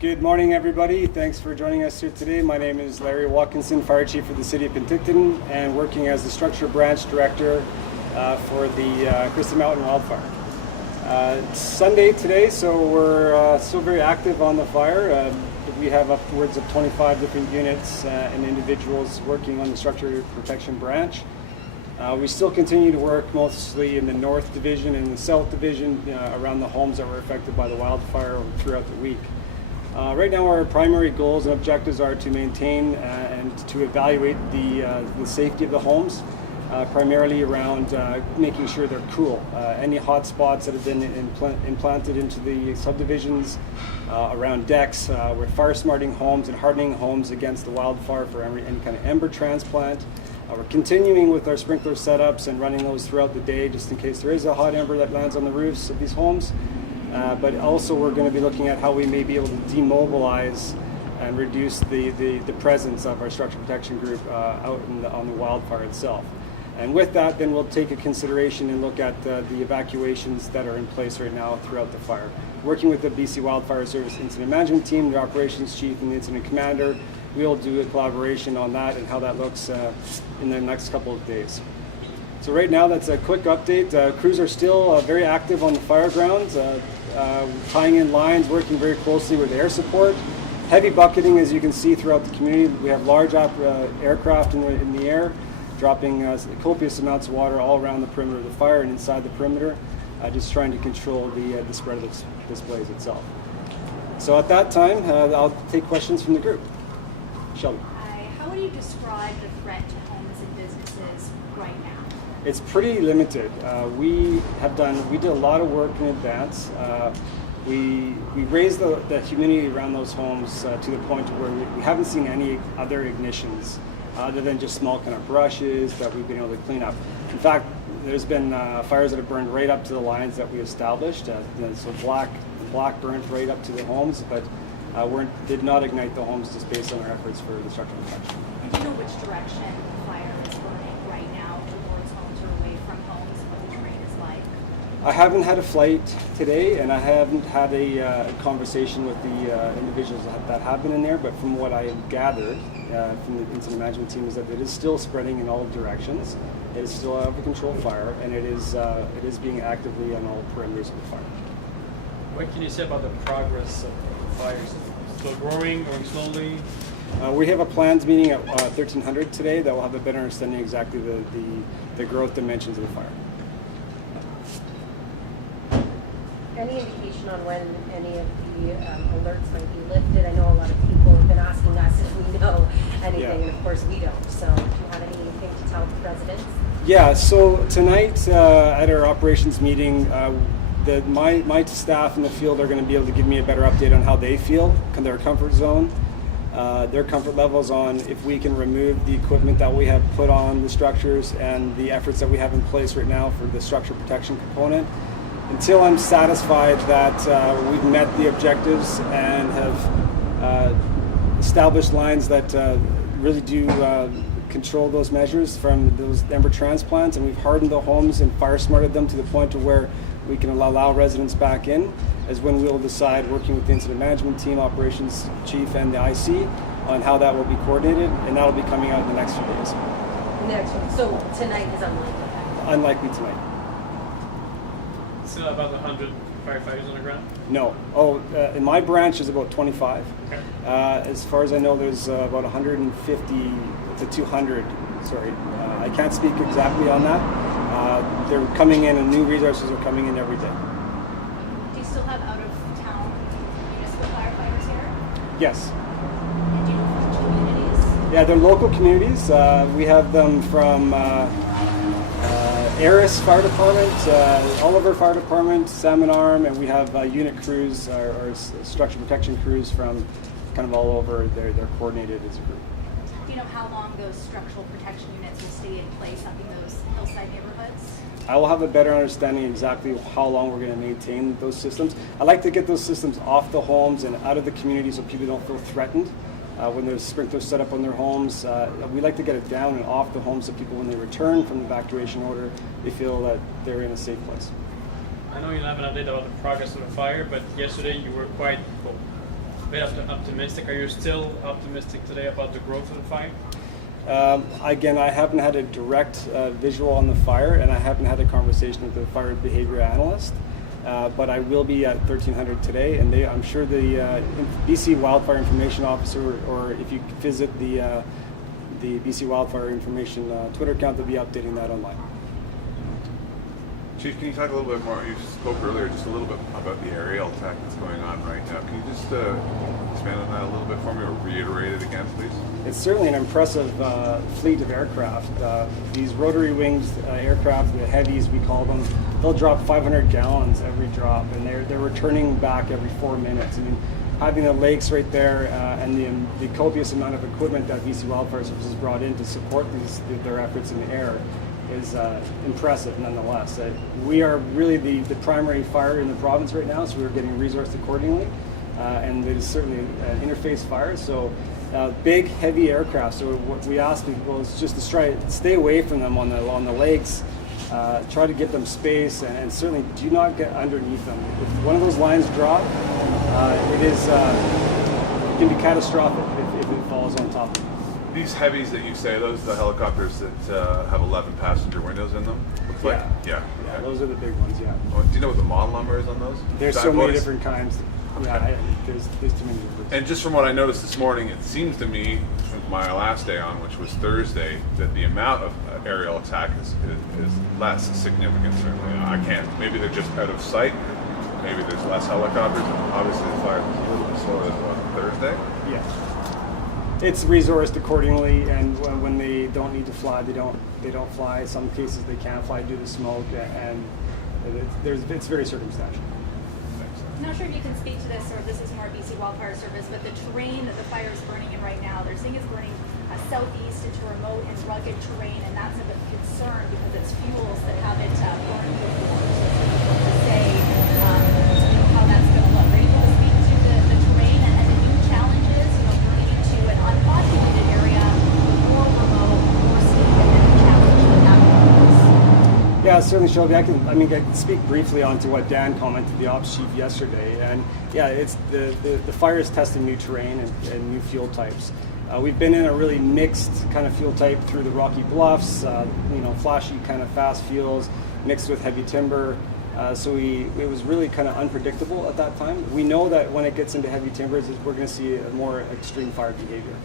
Good morning, everybody. Thanks for joining us here today. My name is Larry Watkinson, Fire Chief for the City of Penticton, and working as the Structure Branch Director for the Christie Mountain Wildfire. It's Sunday today, so we're still very active on the fire. We have upwards of 25 different units and individuals working on the Structure Protection Branch. We still continue to work mostly in the North Division and the South Division around the homes that were affected by the wildfire throughout the week. Right now our primary goals and objectives are to maintain and to evaluate the safety of the homes, primarily around making sure they're cool. Any hot spots that have been implanted into the subdivisions, around decks, we're fire smarting homes and hardening homes against the wildfire for any kind of ember transplant. We're continuing with our sprinkler setups and running those throughout the day just in case there is a hot ember that lands on the roofs of these homes. But also we're going to be looking at how we may be able to demobilize and reduce the presence of our structure protection group out on the wildfire itself. And with that, then we'll take a consideration and look at the evacuations that are in place right now throughout the fire. Working with the BC Wildfire Service Incident Management Team, the Operations Chief and the Incident Commander, we'll do a collaboration on that and how that looks in the next couple of days. So right now, that's a quick update. Crews are still very active on the fire grounds, tying in lines, working very closely with air support. Heavy bucketing, as you can see throughout the community. We have large aircraft in the air, dropping copious amounts of water all around the perimeter of the fire and inside the perimeter, just trying to control the spread of this blaze itself. So at that time, I'll take questions from the group. Shelby. Hi, how would you describe the threat to homes and businesses right now? It's pretty limited. We did a lot of work in advance. We raised the humidity around those homes to the point where we haven't seen any other ignitions other than just small kind of brushes that we've been able to clean up. In fact, there's been fires that have burned right up to the lines that we established. So black burnt right up to the homes, but did not ignite the homes just based on our efforts for the structural protection. Do you know which direction the fire is burning right now, towards homes or away from homes, what the terrain is like? I haven't had a flight today, and I haven't had a conversation with the individuals that have been in there, but from what I have gathered from the incident management team is that it is still spreading in all directions. It is still out of control fire, and it is being actively on all perimeters of the fire. What can you say about the progress of the fires? Still growing slowly? We have a plans meeting at 1300 today that will have a better understanding exactly the growth dimensions of the fire. Any indication on when any of the alerts might be lifted? I know a lot of people have been asking us if we know anything, and of course we don't. So do you have anything to tell the residents? Yeah, so tonight at our operations meeting, my staff in the field are going to be able to give me a better update on how they feel, their comfort zone, their comfort levels on if we can remove the equipment that we have put on the structures and the efforts that we have in place right now for the structure protection component. Until I'm satisfied that we've met the objectives and have established lines that really do control those measures from those ember transplants, and we've hardened the homes and fire smarted them to the point to where we can allow residents back in, is when we'll decide, working with the incident management team, operations chief, and the IC, on how that will be coordinated, and that'll be coming out in the next few days. So tonight is unlikely? Unlikely tonight. Still about 100 firefighters on the ground? No. In my branch is about 25. Okay. As far as I know, there's about 150 to 200. Sorry, I can't speak exactly on that. They're coming in, and new resources are coming in every day. Do you still have out-of-town municipal firefighters here? Yes. And do you know which communities? Yeah, they're local communities. We have them from Aris Fire Department, Oliver Fire Department, Salmon Arm, and we have unit crews or structure protection crews from kind of all over. They're coordinated as a group. Do you know how long those structural protection units will stay in place up in those hillside neighborhoods? I will have a better understanding exactly how long we're going to maintain those systems. I like to get those systems off the homes and out of the community so people don't feel threatened when there's sprinklers set up on their homes. We like to get it down and off the homes so people, when they return from the evacuation order, they feel that they're in a safe place. I know you have an update about the progress of the fire, but yesterday you were quite bit optimistic. Are you still optimistic today about the growth of the fire? Again, I haven't had a direct visual on the fire, and I haven't had a conversation with the fire behavior analyst. But I will be at 1300 today, and I'm sure the BC Wildfire Information Officer, or if you visit the BC Wildfire Information Twitter account, they'll be updating that online. Chief, can you talk a little bit more? You spoke earlier just a little bit about the aerial attack that's going on right now. Can you just expand on that a little bit for me, or reiterate it again, please? It's certainly an impressive fleet of aircraft. These rotary wings aircraft, the heavies we call them, they'll drop 500 gallons every drop, and they're returning back every 4 minutes. I mean, having the lakes right there and the copious amount of equipment that BC Wildfire Service has brought in to support their efforts in the air is impressive nonetheless. We are really the primary fire in the province right now, so we're getting resourced accordingly, and it is certainly an interface fire. So big, heavy aircraft. So what we ask people is just to stay away from them on the lakes. Try to give them space, and certainly do not get underneath them. If one of those lines drop, it can be catastrophic if it falls on top of them. These heavies that you say, those are the helicopters that have 11 passenger windows in them? Looks like? Yeah, those are the big ones, yeah. Oh, do you know what the model number is on those? There's Side so many bodies? different kinds. Yeah, there's too many different. And just from what I noticed this morning, it seems to me, from my last day on, which was Thursday, that the amount of aerial attack is less significant, certainly. I can't. Maybe they're just out of sight. Maybe there's less helicopters. Obviously, the fire was a little bit slower than on Thursday. Yeah. It's resourced accordingly, and when they don't need to fly, they don't fly. In some cases, they can't fly due to smoke, and it's very circumstantial. I'm not sure if you can speak to this, or if this is more BC Wildfire Service, but the terrain that the fire is burning in right now, they're saying it's burning southeast into remote and rugged terrain, and that's a bit of concern because it's fuels that haven't burned before. So it's difficult to say how that's going to look. Are you able to speak to the terrain and the new challenges, burning into an unpopulated area, more remote, more steep, and then the challenge that that poses? Yeah, certainly, Shelby. I can speak briefly onto what Dan commented, the ops chief, yesterday. And yeah, it's the fire is testing new terrain and new fuel types. We've been in a really mixed kind of fuel type through the Rocky Bluffs, flashy kind of fast fuels mixed with heavy timber. So it was really kind of unpredictable at that time. We know that when it gets into heavy timbers, we're going to see a more extreme fire behavior.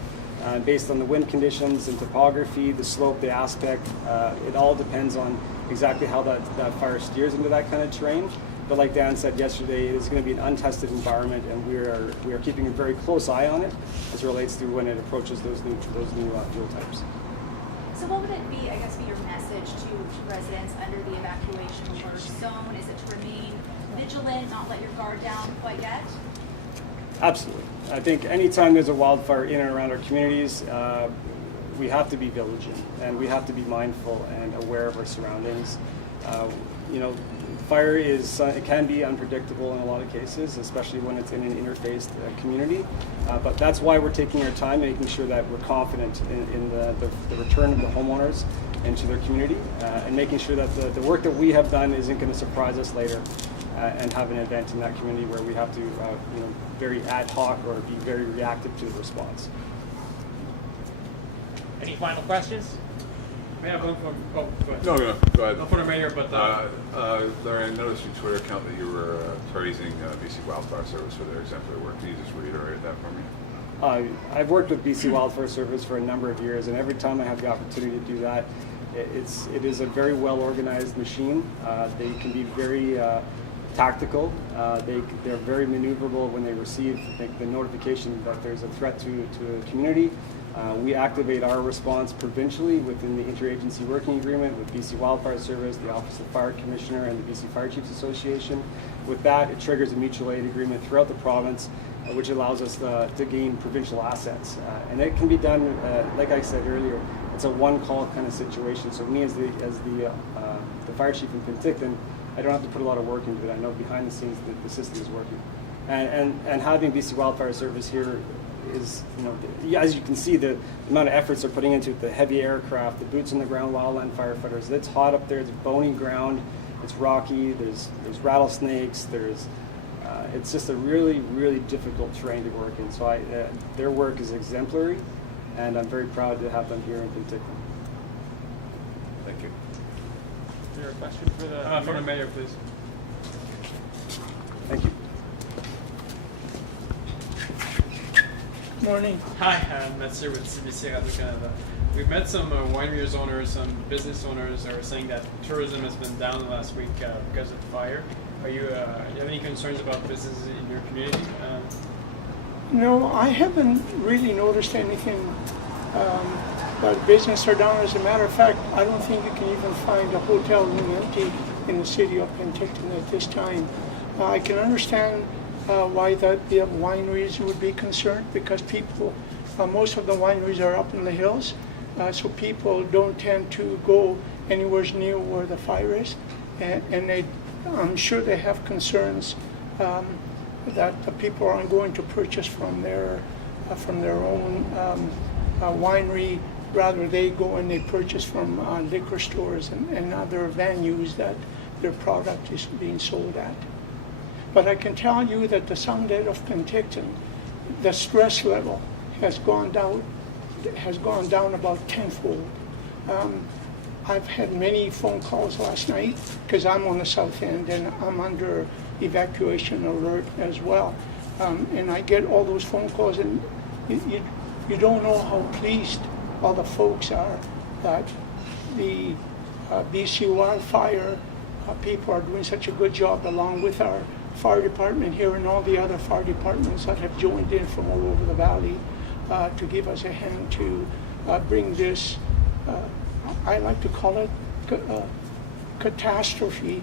Based on the wind conditions and topography, the slope, the aspect, it all depends on exactly how that fire steers into that kind of terrain. But like Dan said yesterday, it is going to be an untested environment, and we are keeping a very close eye on it as it relates to when it approaches those new fuel types. So what would it be, I guess, be your message to residents under the evacuation alert zone? Is it to remain vigilant, not let your guard down quite yet? Absolutely. I think anytime there's a wildfire in and around our communities, we have to be vigilant, and we have to be mindful and aware of our surroundings. Fire it can be unpredictable in a lot of cases, especially when it's in an interfaced community. But that's why we're taking our time, making sure that we're confident in the return of the homeowners into their community, and making sure that the work that we have done isn't going to surprise us later and have an event in that community where we have to very ad hoc or be very reactive to the response. Any final questions? Yeah, go ahead. No, go ahead. Not for the mayor, but Larry, I noticed your Twitter account that you were praising BC Wildfire Service for their exemplary work. Can you just reiterate that for me? I've worked with BC Wildfire Service for a number of years, and every time I have the opportunity to do that, it is a very well organized machine. They can be very tactical. They're very maneuverable when they receive the notification that there's a threat to a community. We activate our response provincially within the interagency working agreement with BC Wildfire Service, the Office of Fire Commissioner, and the BC Fire Chiefs Association. With that, it triggers a mutual aid agreement throughout the province, which allows us to gain provincial assets. And it can be done, like I said earlier, it's a one-call kind of situation. So me as the fire chief in Penticton, I don't have to put a lot of work into it. I know behind the scenes that the system is working. And having BC Wildfire Service here is, as you can see, the amount of efforts they're putting into it, the heavy aircraft, the boots on the ground wildland firefighters. It's hot up there, it's bony ground, it's rocky, there's rattlesnakes, it's just a really, really difficult terrain to work in. So their work is exemplary, and I'm very proud to have them here in Penticton. Thank you. Is there a question for the mayor, please? Thank you. Morning. Hi, I'm Metzer with BC Canada. We've met some wineries owners, some business owners that are saying that tourism has been down the last week because of the fire. Do you have any concerns about businesses in your community? No, I haven't really noticed anything that business are down. As a matter of fact, I don't think you can even find a hotel room empty in the city of Penticton at this time. I can understand why the wineries would be concerned, because people, most of the wineries are up in the hills, so people don't tend to go anywhere near where the fire is, and I'm sure they have concerns that the people aren't going to purchase from their own winery. Rather, they go and they purchase from liquor stores and other venues that their product is being sold at. But I can tell you that the Sounded of Penticton, the stress level has gone down about tenfold. I've had many phone calls last night because I'm on the south end and I'm under evacuation alert as well. And I get all those phone calls, and you don't know how pleased all the folks are that the BC Wildfire people are doing such a good job, along with our fire department here and all the other fire departments that have joined in from all over the valley to give us a hand to bring this, I like to call it catastrophe,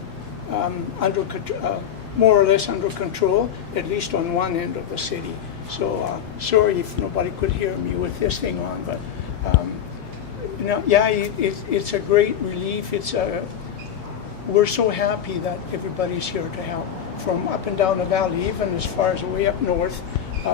more or less under control, at least on one end of the city. So sorry if nobody could hear me with this thing on, but it's a great relief. We're so happy that everybody's here to help. From up and down the valley, even as far as way up north,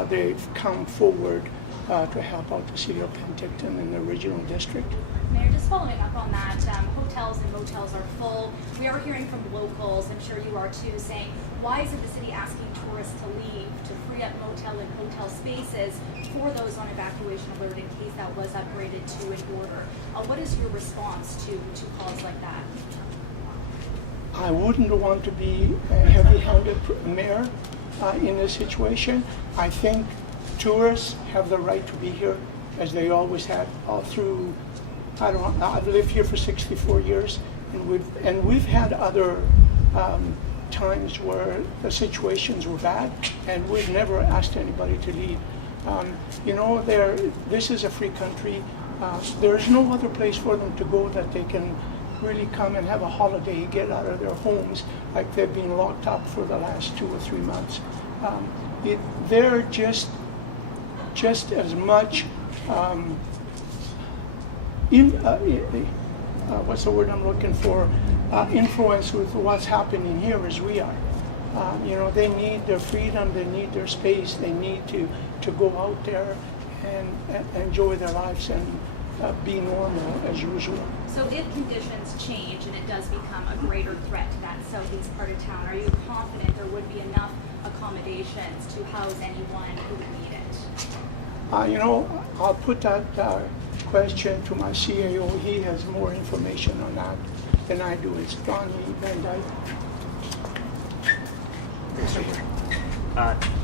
they've come forward to help out the city of Penticton and the regional district. Mayor, just following up on that, hotels and motels are full. We are hearing from locals, I'm sure you are too, saying, why isn't the city asking tourists to leave to free up motel and hotel spaces for those on evacuation alert in case that was upgraded to an order? What is your response to calls like that? I wouldn't want to be a heavy-handed mayor in this situation. I think tourists have the right to be here, as they always had all through. I've lived here for 64 years, and we've had other times where the situations were bad, and we've never asked anybody to leave. This is a free country. There's no other place for them to go that they can really come and have a holiday, get out of their homes like they've been locked up for the last 2 or 3 months. They're just as much what's the word I'm looking for? Influence with what's happening here as we are. They need their freedom, they need their space, they need to go out there and enjoy their lives and be normal as usual. So if conditions change and it does become a greater threat to that southeast part of town, are you confident there would be enough accommodations to house anyone who would need it? I'll put that question to my CAO. He has more information on that than I do. It's Don Van Dyke.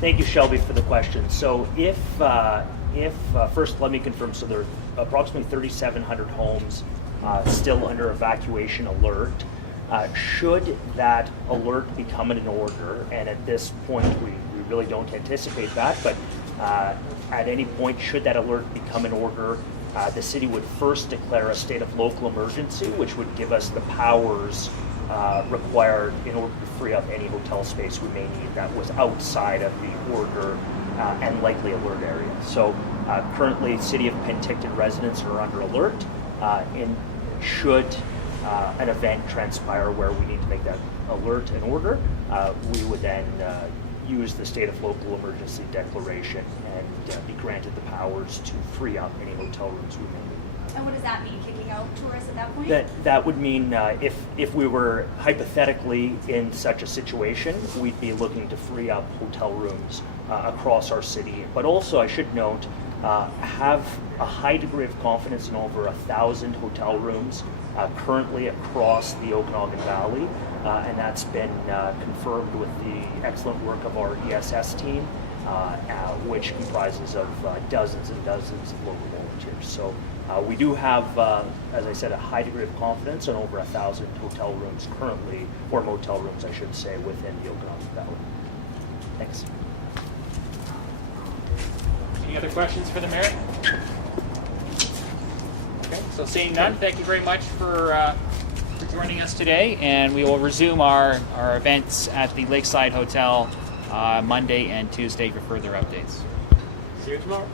Thank you, Shelby, for the question. So if first let me confirm, so there are approximately 3,700 homes still under evacuation alert. Should that alert become an order, and at this point we really don't anticipate that, but at any point should that alert become an order, the city would first declare a state of local emergency, which would give us the powers required in order to free up any hotel space we may need that was outside of the order and likely alert area. So currently, City of Penticton residents are under alert. Should an event transpire where we need to make that alert an order, we would then use the state of local emergency declaration and be granted the powers to free up any hotel rooms we may need. And what does that mean, kicking out tourists at that point? That would mean if we were hypothetically in such a situation, we'd be looking to free up hotel rooms across our city. But also, I should note, have a high degree of confidence in over 1,000 hotel rooms currently across the Okanagan Valley, and that's been confirmed with the excellent work of our ESS team, which comprises of dozens and dozens of local volunteers. So we do have, as I said, a high degree of confidence in over 1,000 hotel rooms currently, or motel rooms, I should say, within the Okanagan Valley. Thanks. Any other questions for the mayor? Okay, so seeing none, thank you very much for joining us today, and we will resume our events at the Lakeside Hotel Monday and Tuesday for further updates. See you tomorrow.